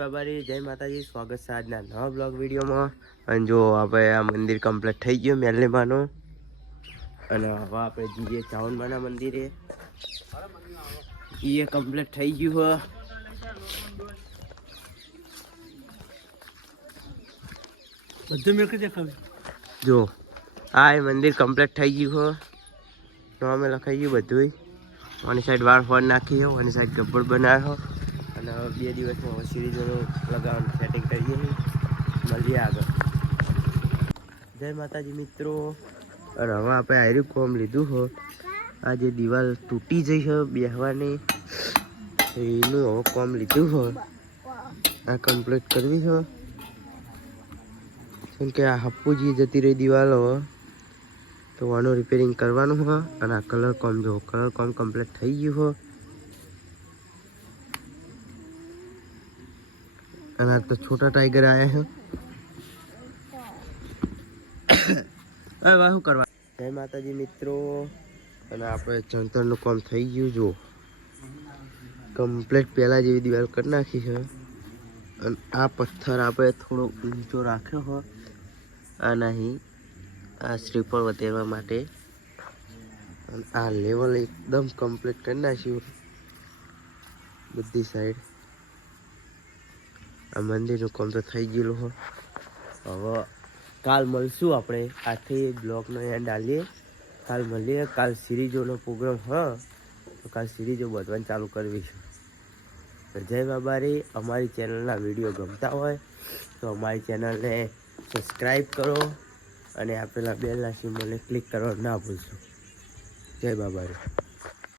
બાબારી જય માતાજી. સ્વાગત છે આજના નવા બ્લોગ વિડીયોમાં. અને જો આપણે આ મંદિર કમ્પ્લીટ થઈ ગયું મેલેમાનું અને હવે આપણે જઈએ ચાવનમાના મંદિરે. એ કમ્પ્લીટ થઈ ગયું હો. બધું મેં ખબર જો આ એ મંદિર કમ્પ્લીટ થઈ ગયું હો. અમે લખાઈ ગયું બધું ઓની સાઈડ વાળ ફોન નાખી હો ઓની સાઈડ ગબ્બર બનાવ્યો હવે બે દિવસમાં હવે સિરીઝોનું લગાવવાનું સેટિંગ કરીએ મળીએ આગળ. જય માતાજી મિત્રો. અને હવે આપણે આયરું કોમ લીધું હો. આ જે દિવાલ તૂટી જઈ છે બેહવાની. એનું હવે કોમ લીધું હો. આ કમ્પ્લીટ કરવી છે. કેમ કે આ હપ્પુજી જતી રહી દિવાલો તો આનું રિપેરિંગ કરવાનું હો. અને આ કલર કોમ જો કલર કોમ કમ્પ્લીટ થઈ ગયું હો. અને आज તો છોટા ટાઈગર आया है। હવે વાહ કરવા જય માતાજી મિત્રો અને આપણે ચણતરનું કામ થઈ ગયું જો કમ્પ્લેટ પહેલાં જેવી દિવાલ કરી નાખી છે. અને આ પથ્થર આપણે થોડો ઊંચો રાખ્યો હોય આ નહીં આ શ્રીફળ વધેરવા માટે. આ લેવલ એકદમ કમ્પ્લીટ કરી નાખ્યું. બધી સાઈડ આ મંદિરનું કામ તો થઈ ગયેલું હો. હવે કાલ મળશું આપણે. આથી બ્લોગનો એન્ડ આલીએ. કાલ મળીએ. કાલ સિરીજોનો પ્રોગ્રામ હ. તો કાલ સિરીઝો બધવાનું ચાલુ કરવી છે જય બાબારી. અમારી ચેનલના વીડિયો ગમતા હોય તો અમારી ચેનલને સબસ્ક્રાઈબ કરો અને આપેલા બેલના સિમ્બોલને ક્લિક કરવા ના ભૂલશો. જય બાબારી.